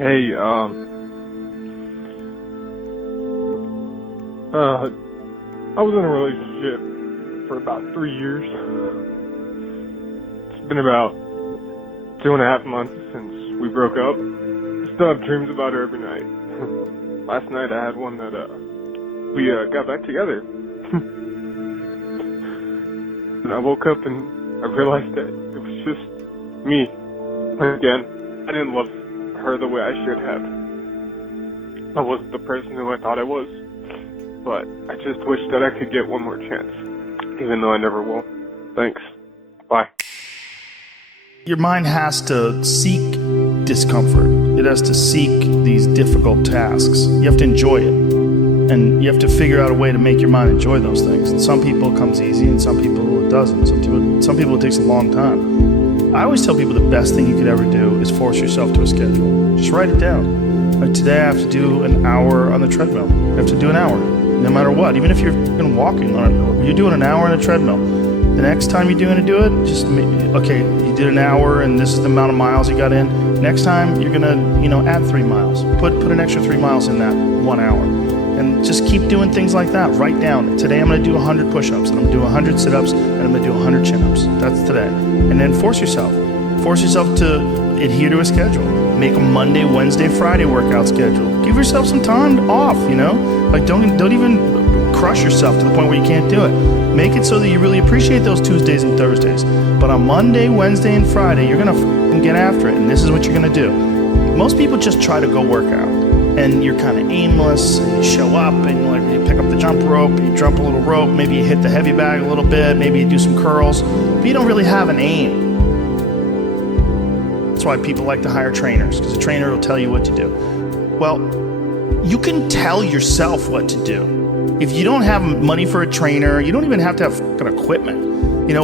Hey, I was in a relationship for about 3 years. It's been about 2.5 months since we broke up. I still have dreams about her every night. Last night I had one that, we got back together. And I woke up and I realized that it was just me. Again, I didn't love her the way I should have. I wasn't the person who I thought I was. But I just wish that I could get one more chance, even though I never will. Thanks. Bye. Your mind has to seek discomfort. It has to seek these difficult tasks. You have to enjoy it. And you have to figure out a way to make your mind enjoy those things. And some people it comes easy and some people it doesn't. Some people it takes a long time. I always tell people the best thing you could ever do is force yourself to a schedule. Just write it down. Like today I have to do an hour on the treadmill. I have to do an hour, no matter what. Even if you're walking on it, you're doing an hour on a treadmill. The next time you're going to do it, just okay, you did an hour and this is the amount of miles you got in. Next time you're going to, add 3 miles. Put an extra 3 miles in that 1 hour. And just keep doing things like that. Write down, today I'm going to do 100 push-ups, and I'm going to do 100 sit-ups, and I'm going to do 100 chin-ups. That's today. And then force yourself. Force yourself to adhere to a schedule. Make a Monday, Wednesday, Friday workout schedule. Give yourself some time off, Like don't even crush yourself to the point where you can't do it. Make it so that you really appreciate those Tuesdays and Thursdays. But on Monday, Wednesday, and Friday, you're going to get after it, and this is what you're going to do. Most people just try to go work out. And you're kind of aimless, and you show up, and you pick up the jump rope, you jump a little rope, maybe you hit the heavy bag a little bit, maybe you do some curls, but you don't really have an aim. That's why people like to hire trainers, because a trainer will tell you what to do. Well, you can tell yourself what to do. If you don't have money for a trainer, you don't even have to have fucking equipment.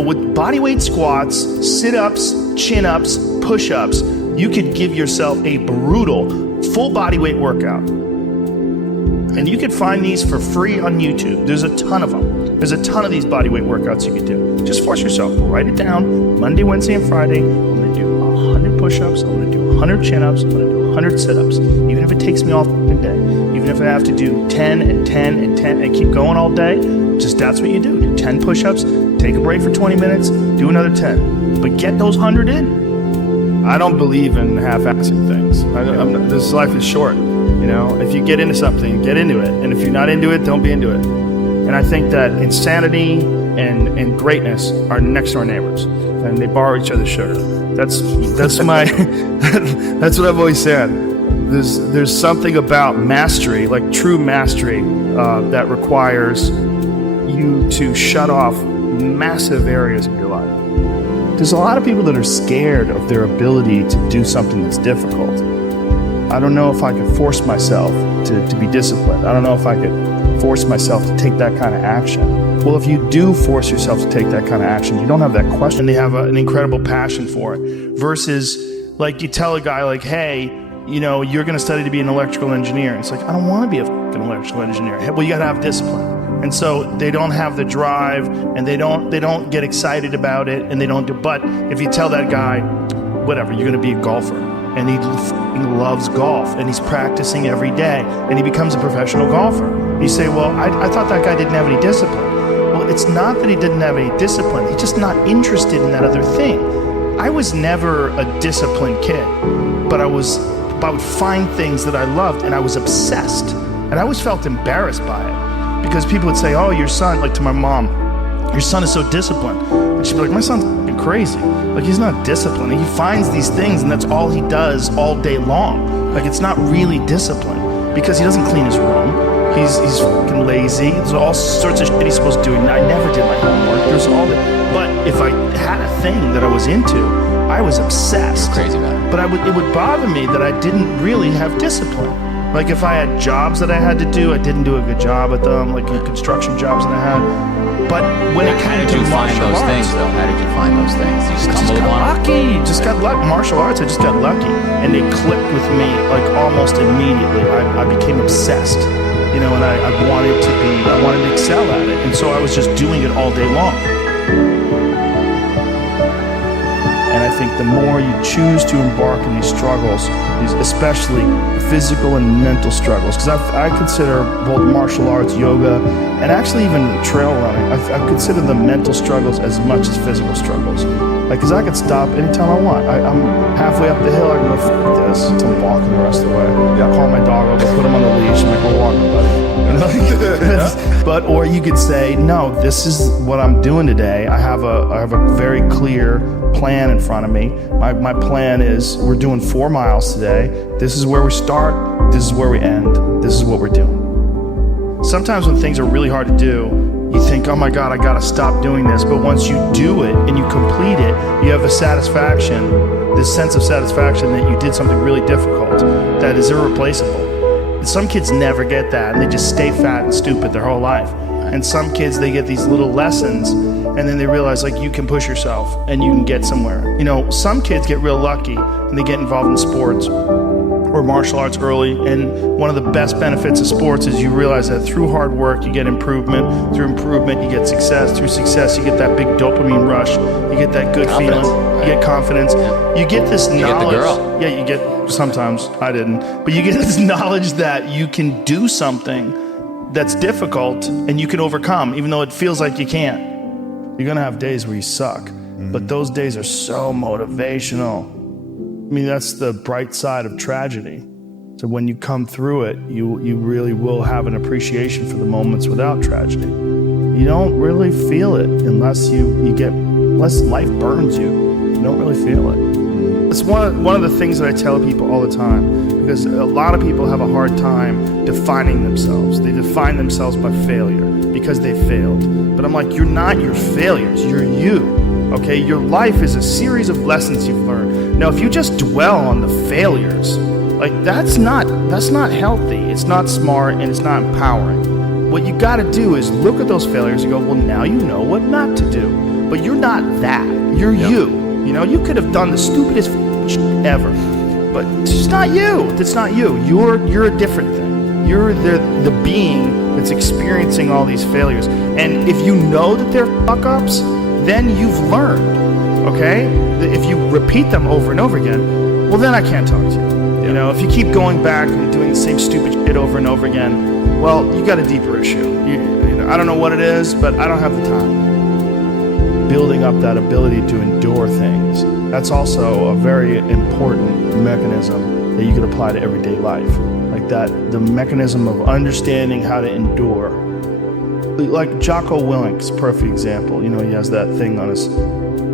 With bodyweight squats, sit-ups, chin-ups, push-ups, you could give yourself a brutal full body weight workout. And you can find these for free on YouTube. There's a ton of them. There's a ton of these body weight workouts you can do. Just force yourself. Write it down. Monday, Wednesday, and Friday, I'm going to do 100 push-ups. I'm going to do 100 chin-ups. I'm going to do 100 sit-ups. Even if it takes me all the day. Even if I have to do 10 and 10 and 10 and keep going all day, just that's what you do. Do 10 push-ups, take a break for 20 minutes, do another 10. But get those 100 in. I don't believe in half-assing things. This life is short. If you get into something, get into it. And if you're not into it, don't be into it. And I think that insanity and greatness are next door neighbors, and they borrow each other's sugar. That's my that's what I've always said. There's something about mastery, like true mastery, that requires you to shut off massive areas of your life. There's a lot of people that are scared of their ability to do something that's difficult. I don't know if I could force myself to be disciplined. I don't know if I could force myself to take that kind of action. Well, if you do force yourself to take that kind of action, you don't have that question. They have an incredible passion for it. Versus, like, you tell a guy, like, hey, you're going to study to be an electrical engineer. And it's like, I don't want to be a fucking electrical engineer. Well, you got to have discipline. And so they don't have the drive, and they don't get excited about it, and they don't do. But if you tell that guy, whatever, you're going to be a golfer, and he loves golf, and he's practicing every day, and he becomes a professional golfer. You say, well, I thought that guy didn't have any discipline. Well, it's not that he didn't have any discipline. He's just not interested in that other thing. I was never a disciplined kid, but I would find things that I loved, and I was obsessed, and I always felt embarrassed by it. Because people would say, oh, your son, like to my mom, your son is so disciplined. And she'd be like, my son's crazy. Like, he's not disciplined. He finds these things and that's all he does all day long. Like, it's not really discipline because he doesn't clean his room. He's fucking lazy. There's all sorts of shit he's supposed to do. And I never did my homework. There's all that. But if I had a thing that I was into, I was obsessed. Crazy about it. But it would bother me that I didn't really have discipline. Like, if I had jobs that I had to do, I didn't do a good job at them, like construction jobs that I had. But when it came to martial arts, how did you find those things, though? How did you find those things? You stumbled upon them? Just got lucky. Martial arts, I just got lucky. And they clicked with me, like, almost immediately. I became obsessed, and I wanted to excel at it. And so I was just doing it all day long. And I I think the more you choose to embark in these struggles, these especially physical and mental struggles, because I consider both martial arts, yoga, and actually even trail running, I consider the mental struggles as much as physical struggles. Like, because I could stop anytime I want. I'm halfway up the hill, I can go, "F this," until I'm walking the rest of the way. I call my dog, I'll go put him on the leash, and go walking, buddy. But, or you could say, no, this is what I'm doing today. I have a very clear plan in front of me. My plan is, we're doing 4 miles today. This is where we start. This is where we end. This is what we're doing. Sometimes when things are really hard to do, you think, oh my God, I gotta stop doing this. But once you do it and you complete it, you have a satisfaction, this sense of satisfaction that you did something really difficult that is irreplaceable. Some kids never get that, and they just stay fat and stupid their whole life. And some kids, they get these little lessons, and then they realize, like, you can push yourself and you can get somewhere. You know, some kids get real lucky and they get involved in sports or martial arts early, and one of the best benefits of sports is you realize that through hard work you get improvement, through improvement you get success, through success you get that big dopamine rush, you get that good feeling, you get confidence, you get this knowledge. You get the girl. Yeah, you get, sometimes, I didn't, but you get this knowledge that you can do something that's difficult and you can overcome, even though it feels like you can't. You're gonna have days where you suck, but those days are so motivational. I mean, that's the bright side of tragedy. So when you come through it, you really will have an appreciation for the moments without tragedy. You don't really feel it unless unless life burns you. You don't really feel it. It's one of the things that I tell people all the time, because a lot of people have a hard time defining themselves. They define themselves by failure because they failed. But I'm like, you're not your failures, you're you. Okay, your life is a series of lessons you've learned. Now, if you just dwell on the failures, like that's not healthy. It's not smart and it's not empowering. What you got to do is look at those failures and go, well, now you know what not to do. But you're not that. You're you. You know, you could have done the stupidest ever, but it's not you. It's not you. You're a different thing. You're the being that's experiencing all these failures. And if you know that they're fuck-ups, then you've learned, okay? If you repeat them over and over again, well, then I can't talk to you. You know, if you keep going back and doing the same stupid shit over and over again, well, you got a deeper issue. You know, I don't know what it is, but I don't have the time. Building up that ability to endure things, that's also a very important mechanism that you can apply to everyday life. Like that, the mechanism of understanding how to endure. Like Jocko Willink's perfect example. You know, he has that thing on his,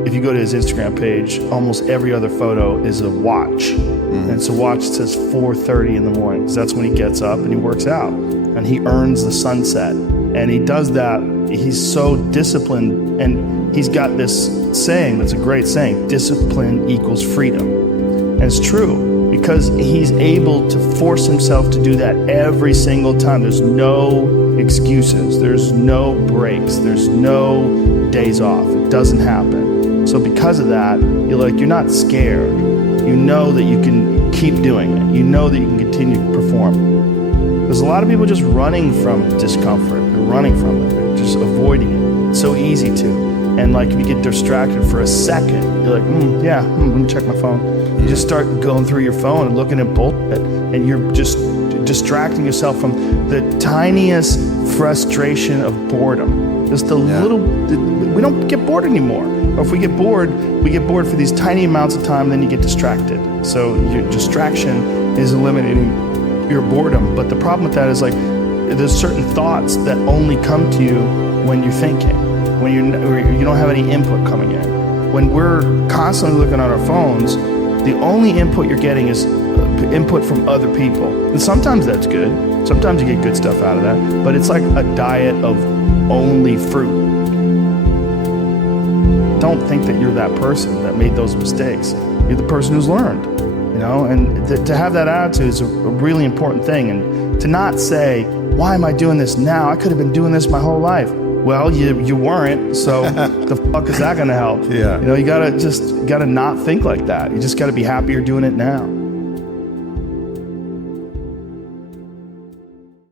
if you go to his Instagram page, almost every other photo is a watch. And it's a watch that says 4:30 in the morning, because that's when he gets up and he works out. And he earns the sunset. And he does that, he's so disciplined, and he's got this saying that's a great saying, discipline equals freedom. And it's true, because he's able to force himself to do that every single time. There's no excuses, there's no breaks, there's no days off. It doesn't happen. So because of that, you're not scared. You know that you can keep doing it. You know that you can continue to perform. There's a lot of people just running from discomfort. They're running from it. They're just avoiding it. It's so easy to. And like if you get distracted for a second, you're like, let me check my phone. You just start going through your phone and looking at bullshit, and you're just distracting yourself from the tiniest frustration of boredom. Just the little, we don't get bored anymore. Or if we get bored for these tiny amounts of time, then you get distracted. So your distraction is eliminating your boredom. But the problem with that is like, there's certain thoughts that only come to you when you're thinking, when you don't have any input coming in. When we're constantly looking at our phones, the only input you're getting is input from other people. And sometimes that's good. Sometimes you get good stuff out of that. But it's like a diet of only fruit. Don't think that you're that person that made those mistakes. You're the person who's learned, you know? And to have that attitude is a really important thing. And to not say, why am I doing this now? I could have been doing this my whole life. Well, you weren't, so the fuck is that gonna help? Yeah. You know, you gotta not think like that. You just gotta be happy you're doing it now.